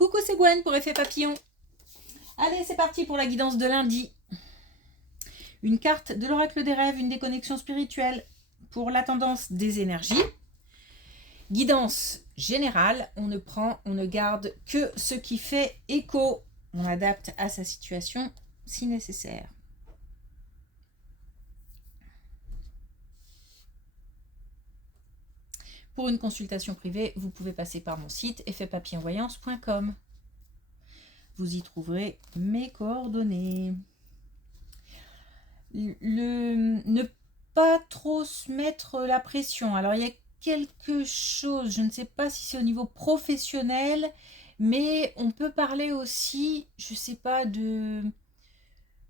Coucou, c'est Gwen pour Effet Papillon. Allez, c'est parti pour la guidance de lundi. Une carte de l'oracle des rêves, une déconnexion spirituelle pour la tendance des énergies. Guidance générale, on ne garde que ce qui fait écho. On adapte à sa situation si nécessaire. Pour une consultation privée, vous pouvez passer par mon site effetpapillonvoyance.com. Vous y trouverez mes coordonnées. Ne pas trop se mettre la pression. Alors, il y a quelque chose, je ne sais pas si c'est au niveau professionnel, mais on peut parler aussi, je ne sais pas,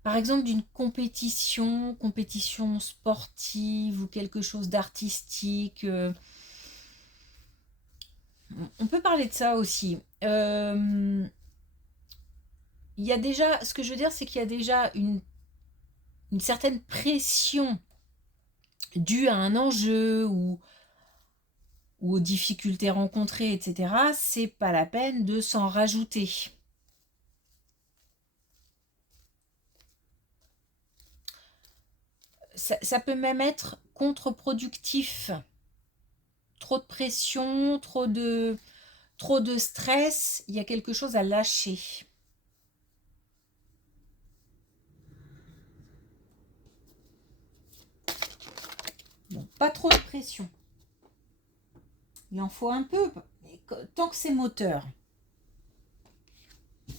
par exemple, d'une compétition sportive ou quelque chose d'artistique. On peut parler de ça aussi. Il y a déjà, ce que je veux dire, c'est qu'il y a déjà une certaine pression due à un enjeu ou aux difficultés rencontrées, etc., c'est pas la peine de s'en rajouter. Ça peut même être contre-productif. Trop de pression, trop de stress, il y a quelque chose à lâcher. Bon, pas trop de pression. Il en faut un peu, mais tant que c'est moteur. Il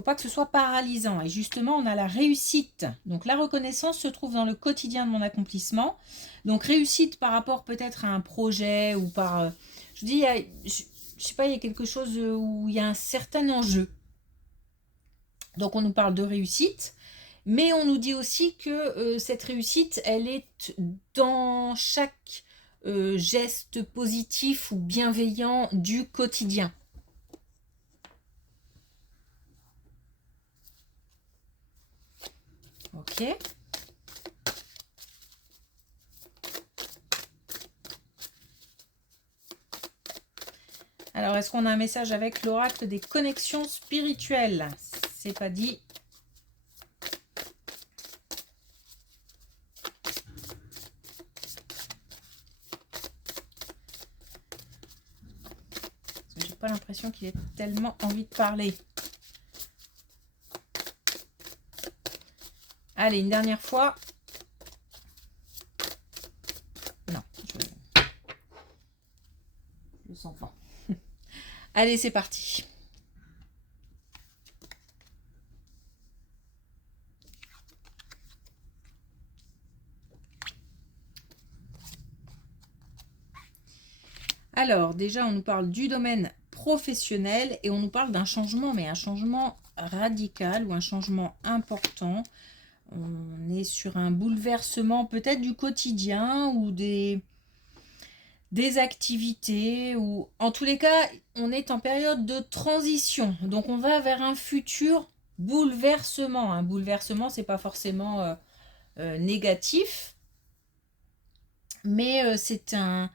ne faut pas que ce soit paralysant. Et justement, on a la réussite. Donc la reconnaissance se trouve dans le quotidien de mon accomplissement. Donc réussite par rapport peut-être à un projet ou par... je dis, je sais pas, il y a quelque chose où il y a un certain enjeu. Donc on nous parle de réussite. Mais on nous dit aussi que cette réussite, elle est dans chaque geste positif ou bienveillant du quotidien. Ok. Alors, est-ce qu'on a un message avec l'oracle des connexions spirituelles? C'est pas dit. Parce que j'ai pas l'impression qu'il ait tellement envie de parler. Allez, une dernière fois. Non, je le sens pas. Allez, c'est parti. Alors, déjà, on nous parle du domaine professionnel et on nous parle d'un changement, mais un changement radical ou un changement important. On est sur un bouleversement peut-être du quotidien ou des activités, ou en tous les cas, on est en période de transition. Donc, on va vers un futur bouleversement. Un bouleversement, c'est pas forcément négatif, mais c'est un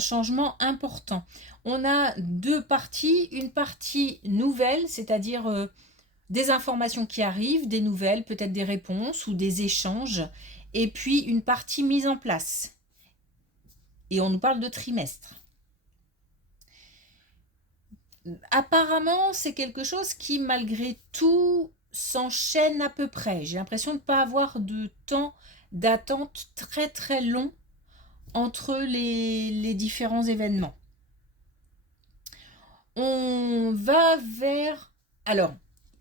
changement important. On a deux parties. Une partie nouvelle, c'est-à-dire des informations qui arrivent, des nouvelles, peut-être des réponses ou des échanges. Et puis une partie mise en place. Et on nous parle de trimestre. Apparemment, c'est quelque chose qui, malgré tout, s'enchaîne à peu près. J'ai l'impression de ne pas avoir de temps d'attente très très long entre les différents événements. On va vers... Alors,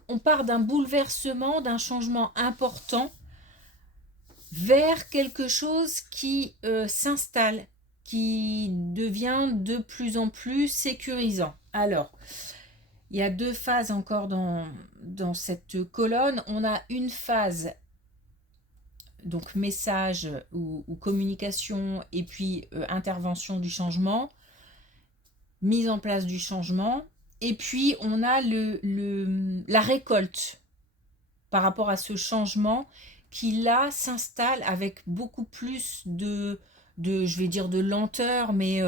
on part d'un bouleversement, d'un changement important vers quelque chose qui s'installe, qui devient de plus en plus sécurisant. Alors, il y a deux phases encore dans cette colonne. On a une phase, donc message ou communication, et puis intervention du changement, mise en place du changement. Et puis, on a la récolte par rapport à ce changement qui, là, s'installe avec beaucoup plus de je vais dire de lenteur, mais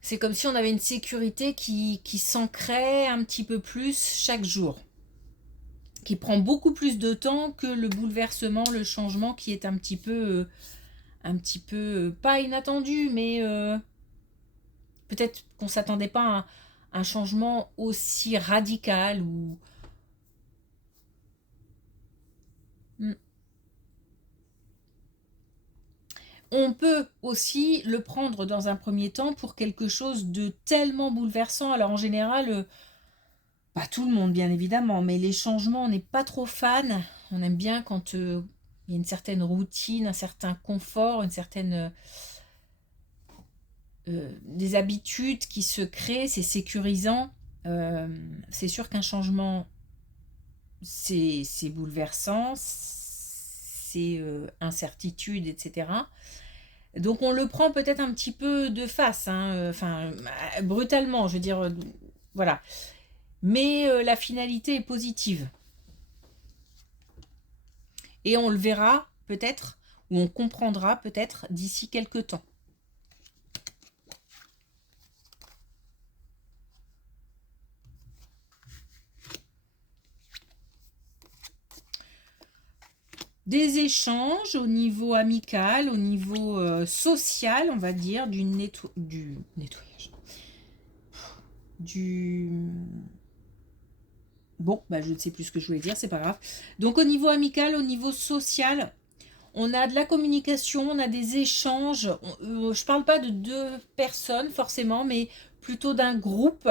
C'est comme si on avait une sécurité qui s'ancrait un petit peu plus chaque jour, qui prend beaucoup plus de temps que le bouleversement, le changement qui est un petit peu pas inattendu, mais peut-être qu'on ne s'attendait pas à un changement aussi radical ou... Hmm. On peut aussi le prendre dans un premier temps pour quelque chose de tellement bouleversant. Alors en général, pas tout le monde bien évidemment, mais les changements, on n'est pas trop fan. On aime bien quand il y a une certaine routine, un certain confort, une certaine... des habitudes qui se créent, c'est sécurisant. C'est sûr qu'un changement, c'est bouleversant, c'est incertitude, etc. Donc on le prend peut-être un petit peu de face, hein, enfin brutalement, je veux dire, voilà. Mais la finalité est positive. Et on le verra peut-être, ou on comprendra peut-être d'ici quelques temps. Des échanges au niveau amical, au niveau social, on va dire, du nettoyage. Bon, bah, je ne sais plus ce que je voulais dire, c'est pas grave. Donc au niveau amical, au niveau social, on a de la communication, on a des échanges. Je parle pas de deux personnes forcément, mais plutôt d'un groupe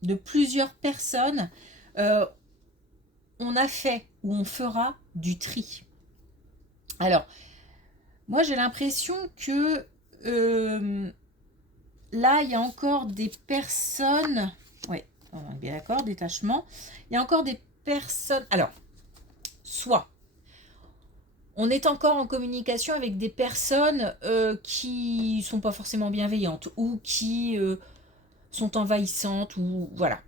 de plusieurs personnes. Euh, on a fait ou on fera du tri. Alors, moi j'ai l'impression que là, il y a encore des personnes... Oui, on est bien d'accord, détachement. Il y a encore des personnes... Alors, soit on est encore en communication avec des personnes qui sont pas forcément bienveillantes ou qui sont envahissantes ou voilà.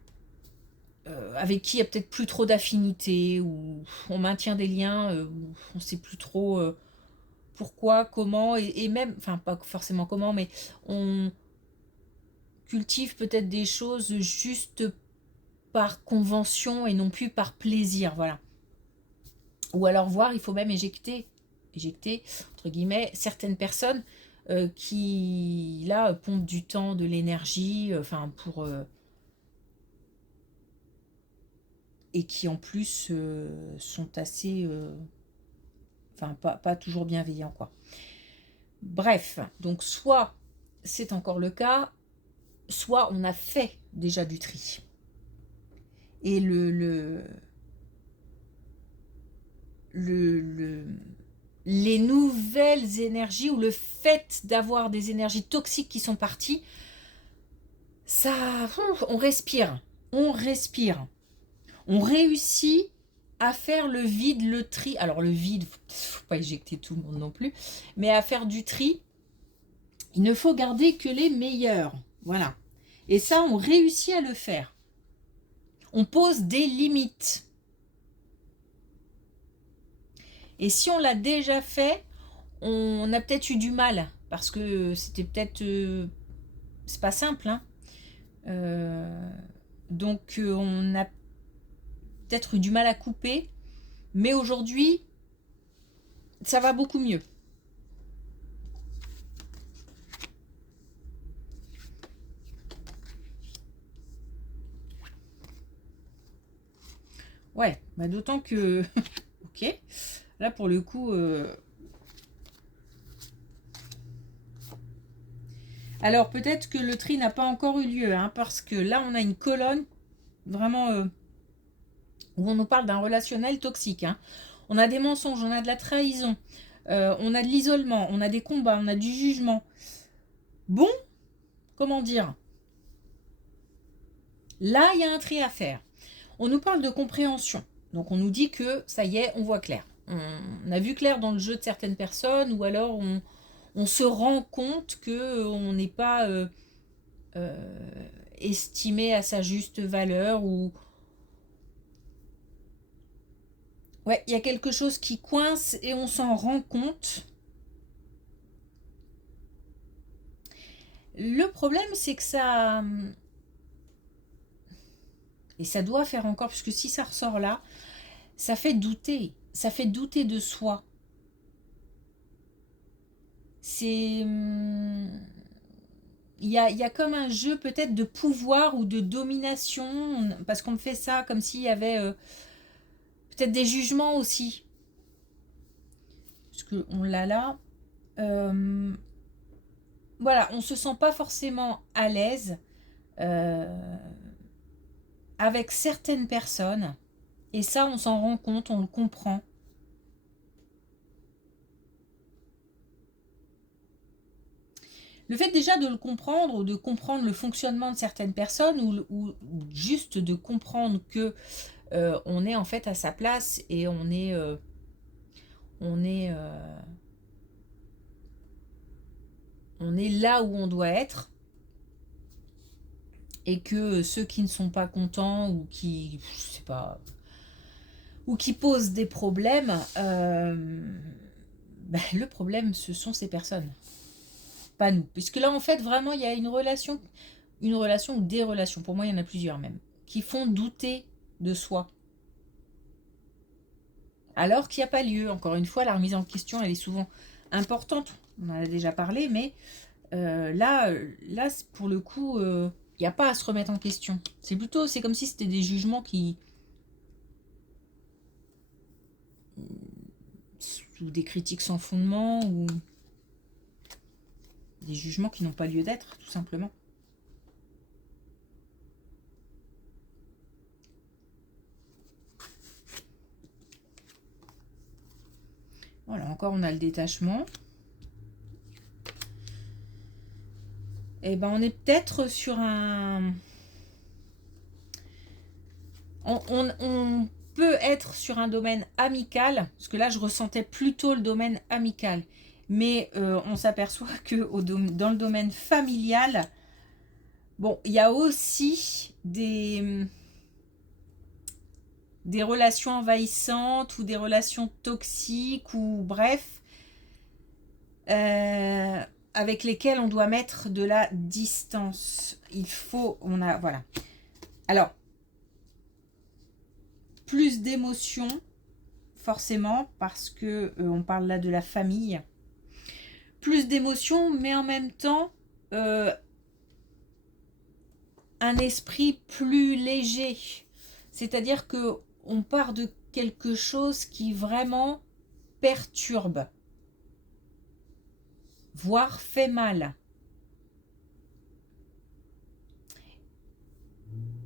Avec qui il n'y a peut-être plus trop d'affinité ou on maintient des liens, on ne sait plus trop pourquoi, comment et même, enfin pas forcément comment, mais on cultive peut-être des choses juste par convention et non plus par plaisir, voilà. Ou alors voir, il faut même éjecter entre guillemets, certaines personnes qui, là, pompent du temps, de l'énergie, enfin, pour... et qui, en plus, sont assez... enfin, pas toujours bienveillants, quoi. Bref, donc, soit c'est encore le cas, soit on a fait déjà du tri. Et les nouvelles énergies ou le fait d'avoir des énergies toxiques qui sont parties, ça, on respire, on respire. On réussit à faire le vide, le tri. Alors le vide, faut pas éjecter tout le monde non plus, mais à faire du tri, il ne faut garder que les meilleurs. Voilà. Et ça, on réussit à le faire. On pose des limites. Et si on l'a déjà fait, on a peut-être eu du mal parce que c'était peut-être c'est pas simple, hein. Donc on a peut-être eu du mal à couper, mais aujourd'hui ça va beaucoup mieux. Ouais, bah d'autant que ok, là pour le coup alors peut-être que le tri n'a pas encore eu lieu, hein, parce que là on a une colonne vraiment où on nous parle d'un relationnel toxique, hein. On a des mensonges, on a de la trahison, on a de l'isolement, on a des combats, on a du jugement. Bon, comment dire? Là, il y a un tri à faire. On nous parle de compréhension. Donc on nous dit que ça y est, on voit clair. On a vu clair dans le jeu de certaines personnes, ou alors on se rend compte qu'on n'est pas estimé à sa juste valeur, ou ouais, il y a quelque chose qui coince et on s'en rend compte. Le problème, c'est que ça... Et ça doit faire encore, puisque si ça ressort là, ça fait douter. Ça fait douter de soi. C'est... il y a comme un jeu peut-être de pouvoir ou de domination, parce qu'on me fait ça comme s'il y avait peut-être des jugements aussi. Parce qu'on l'a là. Voilà, on se sent pas forcément à l'aise avec certaines personnes. Et ça, on s'en rend compte, on le comprend. Le fait déjà de le comprendre, ou de comprendre le fonctionnement de certaines personnes, ou juste de comprendre que on est en fait à sa place et on est, euh, on est là où on doit être, et que ceux qui ne sont pas contents ou qui, je sais pas, ou qui posent des problèmes, le problème ce sont ces personnes, pas nous. Puisque là en fait vraiment il y a une relation ou des relations, pour moi il y en a plusieurs même, qui font douter de soi. Alors qu'il n'y a pas lieu. Encore une fois, la remise en question, elle est souvent importante. On en a déjà parlé, mais là, pour le coup, il n'y a pas à se remettre en question. C'est comme si c'était des jugements ou des critiques sans fondement, ou des jugements qui n'ont pas lieu d'être, tout simplement. Voilà, encore on a le détachement. Et ben on est peut-être sur un... On peut être sur un domaine amical, parce que là je ressentais plutôt le domaine amical, mais on s'aperçoit que dans le domaine familial, bon, il y a aussi des relations envahissantes ou des relations toxiques, ou bref, euh, avec lesquelles on doit mettre de la distance. Voilà. Alors, plus d'émotions, forcément, parce que on parle là de la famille. Plus d'émotions, mais en même temps, euh, un esprit plus léger. C'est-à-dire que on part de quelque chose qui vraiment perturbe, voire fait mal.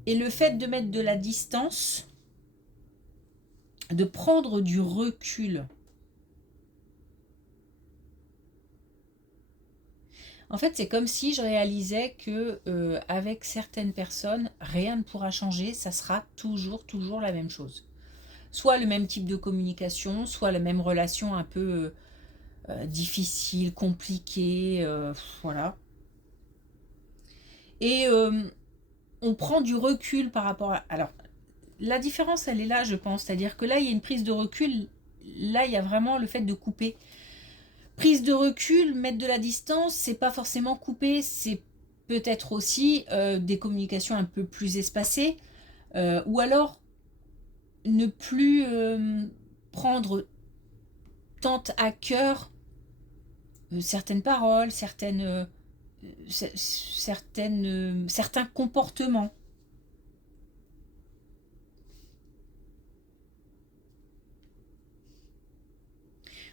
Et le fait de mettre de la distance, de prendre du recul. En fait, c'est comme si je réalisais que avec certaines personnes, rien ne pourra changer, ça sera toujours la même chose. Soit le même type de communication, soit la même relation un peu difficile, compliquée, voilà. Et on prend du recul par rapport à... Alors, la différence, elle est là, je pense. C'est-à-dire que là, il y a une prise de recul. Là, il y a vraiment le fait de couper. Prise de recul, mettre de la distance, c'est pas forcément couper, c'est peut-être aussi des communications un peu plus espacées, ou alors ne plus prendre tant à cœur certaines paroles, certains comportements.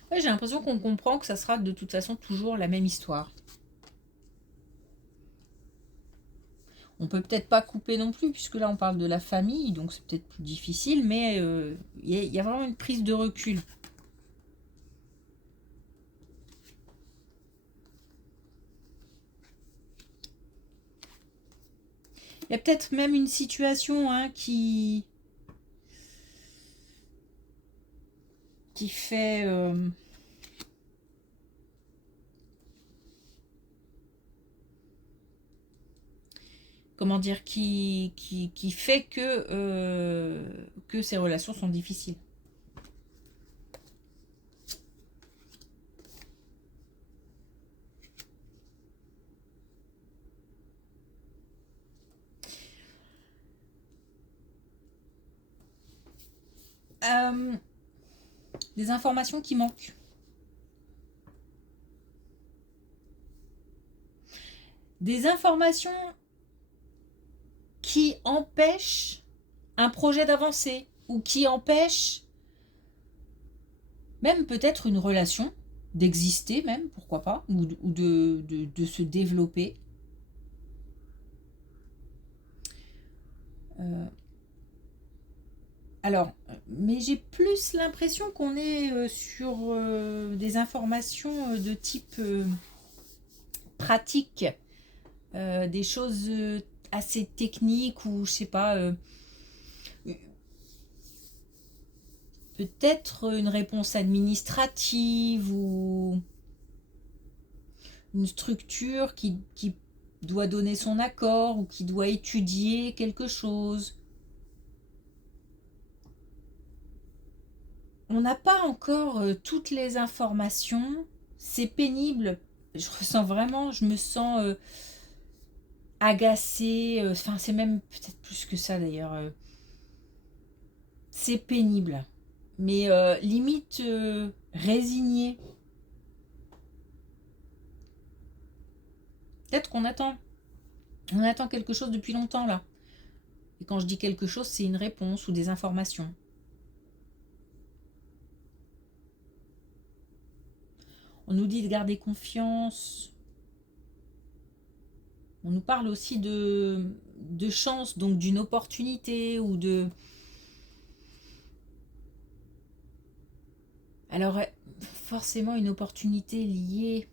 Ouais, j'ai l'impression qu'on comprend que ça sera de toute façon toujours la même histoire. On peut peut-être pas couper non plus, puisque là on parle de la famille, donc c'est peut-être plus difficile, mais y a vraiment une prise de recul. Il y a peut-être même une situation qui fait... comment dire, qui fait que ces relations sont difficiles. des informations qui manquent. Des informations qui empêchent un projet d'avancer ou qui empêchent même peut-être une relation d'exister même, pourquoi pas, ou de se développer. Alors, mais j'ai plus l'impression qu'on est sur des informations de type pratique, des choses assez techniques ou je sais pas, peut-être une réponse administrative ou une structure qui doit donner son accord ou qui doit étudier quelque chose. On n'a pas encore toutes les informations. C'est pénible. Je ressens vraiment, je me sens agacée. Enfin, c'est même peut-être plus que ça d'ailleurs. C'est pénible. Mais limite résignée. Peut-être qu'on attend. On attend quelque chose depuis longtemps là. Et quand je dis quelque chose, c'est une réponse ou des informations. On nous dit de garder confiance. On nous parle aussi de chance, donc d'une opportunité ou de... Alors, forcément une opportunité liée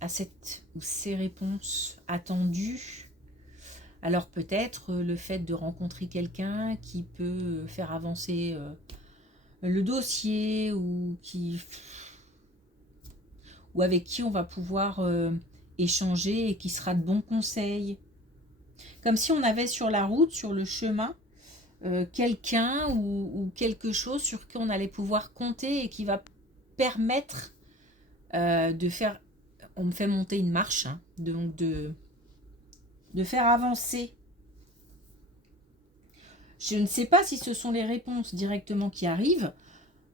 à cette ou ces réponses attendues. Alors peut-être le fait de rencontrer quelqu'un qui peut faire avancer le dossier ou avec qui on va pouvoir échanger et qui sera de bons conseils. Comme si on avait sur la route, sur le chemin, quelqu'un ou quelque chose sur qui on allait pouvoir compter et qui va permettre de faire... On me fait monter une marche, hein, donc de faire avancer. Je ne sais pas si ce sont les réponses directement qui arrivent,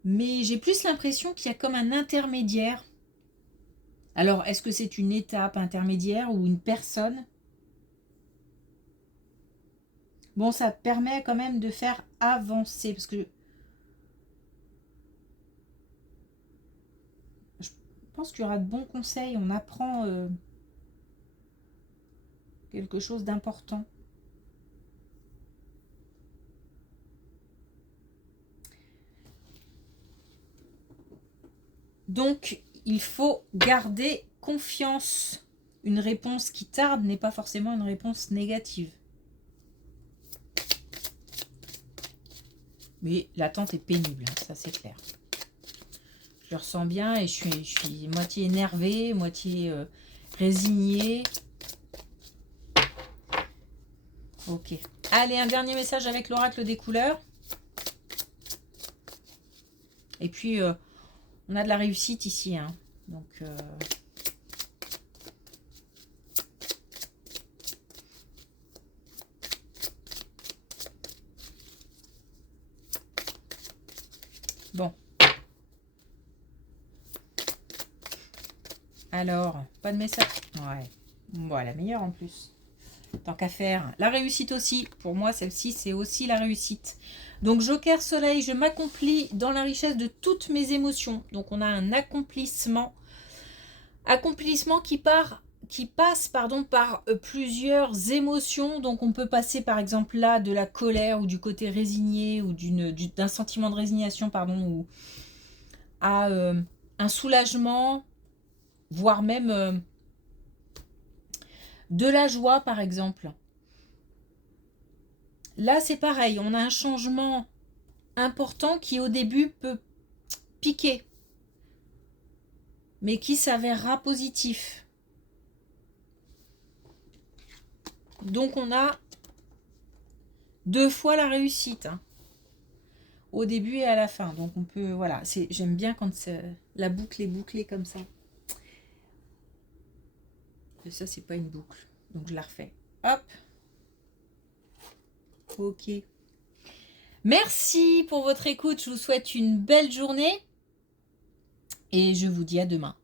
mais j'ai plus l'impression qu'il y a comme un intermédiaire. Alors, est-ce que c'est une étape intermédiaire ou une personne? Bon, ça permet quand même de faire avancer, parce que je pense qu'il y aura de bons conseils, on apprend quelque chose d'important. Donc, il faut garder confiance. Une réponse qui tarde n'est pas forcément une réponse négative. Mais l'attente est pénible, hein, ça c'est clair. Je le ressens bien et je suis moitié énervée, moitié résignée. Ok. Allez, un dernier message avec l'oracle des couleurs. Et puis, on a de la réussite ici. Hein. Donc, bon. Alors, pas de message. Ouais. Bon, la meilleure en plus. Tant qu'à faire. La réussite aussi. Pour moi, celle-ci, c'est aussi la réussite. Donc, Joker Soleil, je m'accomplis dans la richesse de toutes mes émotions. Donc, on a un accomplissement. Accomplissement qui passe par plusieurs émotions. Donc, on peut passer, par exemple, là, de la colère ou du côté résigné ou d'un sentiment de résignation, ou à un soulagement, voire même de la joie, par exemple. Là, c'est pareil, on a un changement important qui, au début, peut piquer, mais qui s'avérera positif. Donc, on a 2 fois la réussite, hein, au début et à la fin. Donc, on peut, voilà, j'aime bien quand la boucle est bouclée comme ça. Et ça, c'est pas une boucle, donc je la refais. Hop. Ok. Merci pour votre écoute. Je vous souhaite une belle journée et je vous dis à demain.